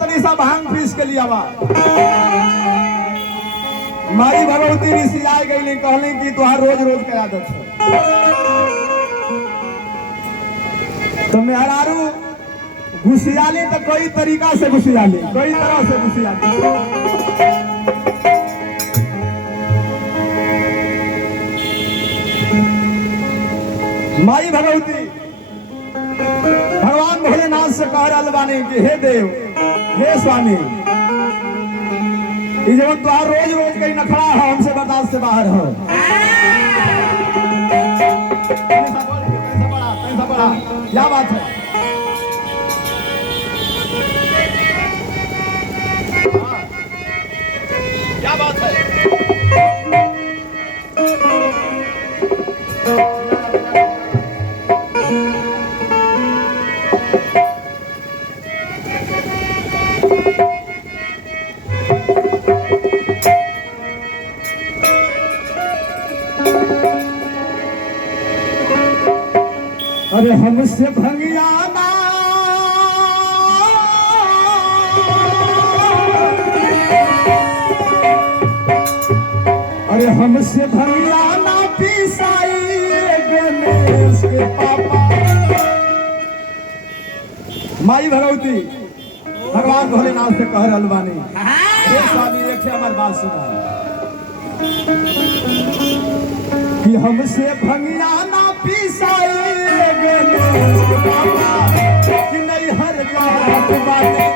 तनिसा भांग पीस के लिया बा माई भगवती रिसिया गई कहली कि तुहार रोज रोज के आदत है तो मेहरारू घुसियाली तो कई तरीका से घुसियाली कई तरह से घुसियाली माई भगवती भगवान भोलेनाथ से कह रहा बानी कि हे देव हे स्वामी जब तुहार रोज रोज कहीं नखड़ा है हमसे बर्दाश्त से बाहर हो पैसा बड़ा क्या बात है क्या बात है अरे हमसे भंगियाना अरे हमसे भंगियाना पिसाई गणेश के पापा माई भगवती भगवान भोलेनाथ से कह रहल बानी हे स्वामी देखे हमार बात सुना कि हमसे भंगियाना पिसाई गणेश के पापा कि नहीं हर जात बाटे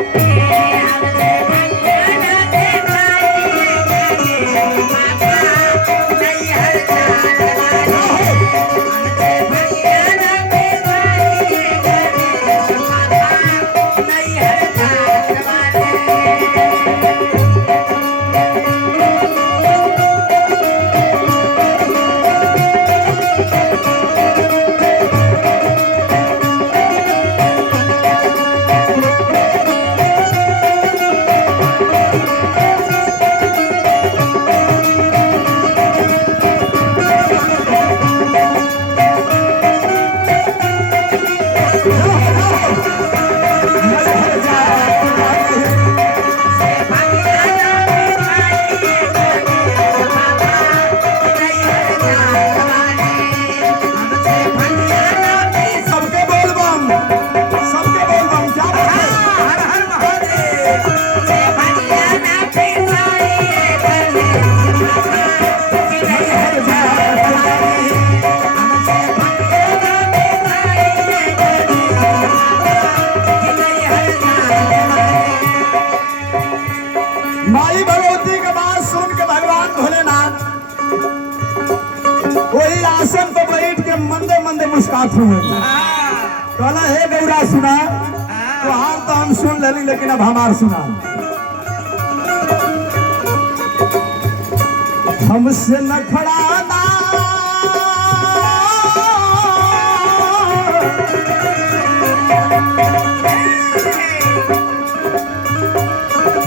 माई भगवती के बात सुन के भगवान भोलेनाथ वही आसन पर बैठ के मंदे मंदे मुस्कुराते हुए कहला हे गौरा सुना तुहार तो हम सुन लेनी लेकिन अब हमार सुना हमसे न खड़ाना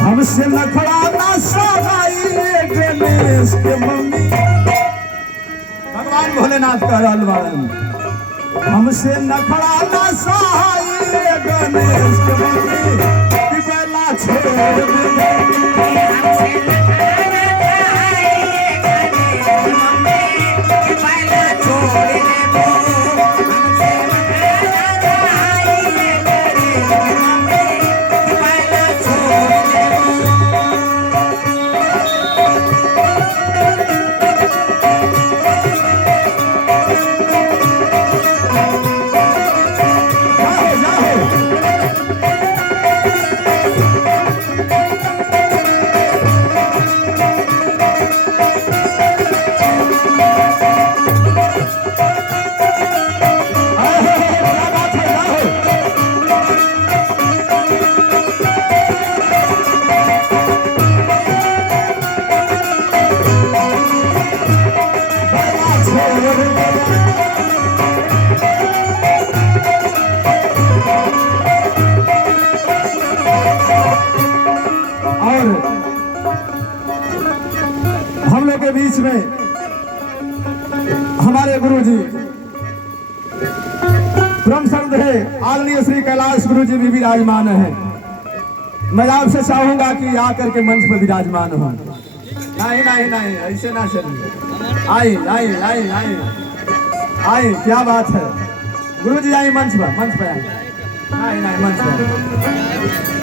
हमसे न खड़ाना सहाई गणेश के मम्मी भगवान भोलेनाथ कह रहल बाड़न हमसे न खड़ाना सहाई गणेश के मम्मी कि बेला छोड़ दे के बीच में हमारे गुरुजी ब्रह्म संत है आदरणीय श्री कैलाश गुरुजी भी विराजमान है। मैं आपसे चाहूंगा कि आकर के मंच पर विराजमान हो। नहीं नहीं नहीं, ऐसे ना चलिए। आइए आइए आइए आइए आइए, क्या बात है। गुरु जी आइए मंच पर, मंच पर आइए। नहीं नहीं, मंच पर।